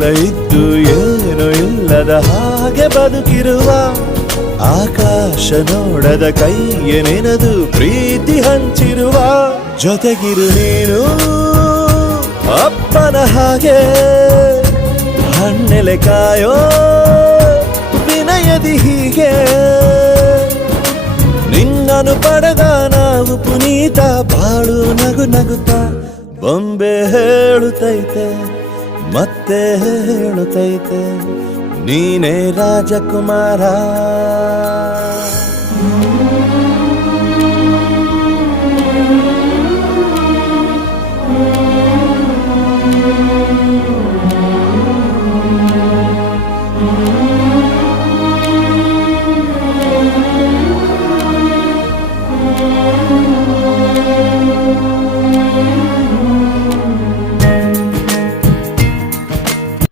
ಎಲ್ಲ ಇದ್ದು ಏನು ಇಲ್ಲದ ಹಾಗೆ ಬದುಕಿರುವ ಆಕಾಶ ನೋಡದ ಕೈಯೇ ನೆನೆದು ಪ್ರೀತಿ ಹಂಚಿರುವ ಜೊತೆಗಿರು ನೀನು ಅಪ್ಪನ ಹಾಗೆ ಹಣ್ಣೆಲೆ ಕಾಯೋ ವಿನಯದಿ ಹೀಗೆ ನಿನ್ನನು ಪಡೆದ ನಾವು ಪುನೀತ ಬಾಳು ನಗು ನಗುತ್ತಾ ಬೊಂಬೆ ಹೇಳುತ್ತೈತೆ ಮತ್ತೆ ಹೇಳುತ್ತೈತೆ ನೀನೇ ರಾಜಕುಮಾರ.